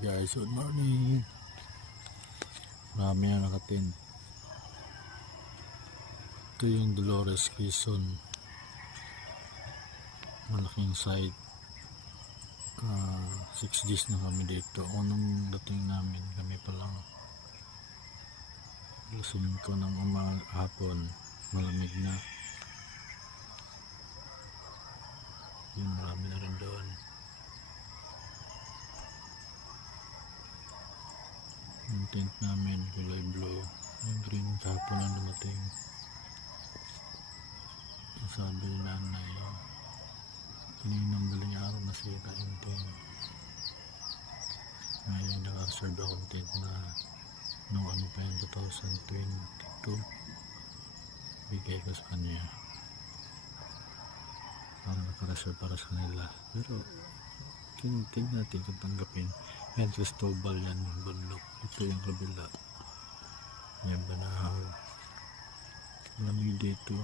Guys, good morning. Marami na nakatent. Ito yung Dolores, Quezon. Malaking site. 6 days na kami dito. Unang dating namin, kami pa lang. Lasing ko ng hapon. Malamig na. Yung marami na rin doon. Yung tent namin kulay blue, yung green kahapon na dumating. Ang sabi ni nanay, kaninang galing araw na sira yung tent. Ngayon naka-reserve akong tent na nung ano pa yung 2022 bigay ko sa kanya para naka-reserve para sa nila. Pero tingnan natin kung tanggapin. Yan, Cristobal yan, yung bundok. Ito yung kabila. Yan, Banahaw. Malamig dito.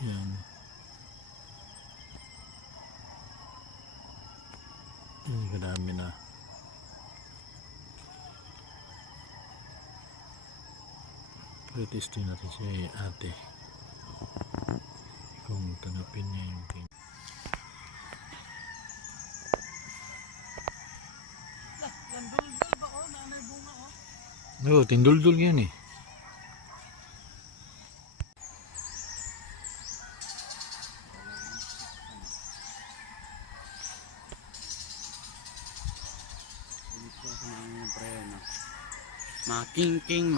Yan. Yan, kadami na. Pre-testing natin si ate. Kung tanggapin niya yung tingin. Oo, tindul-dul yan eh. Making-king.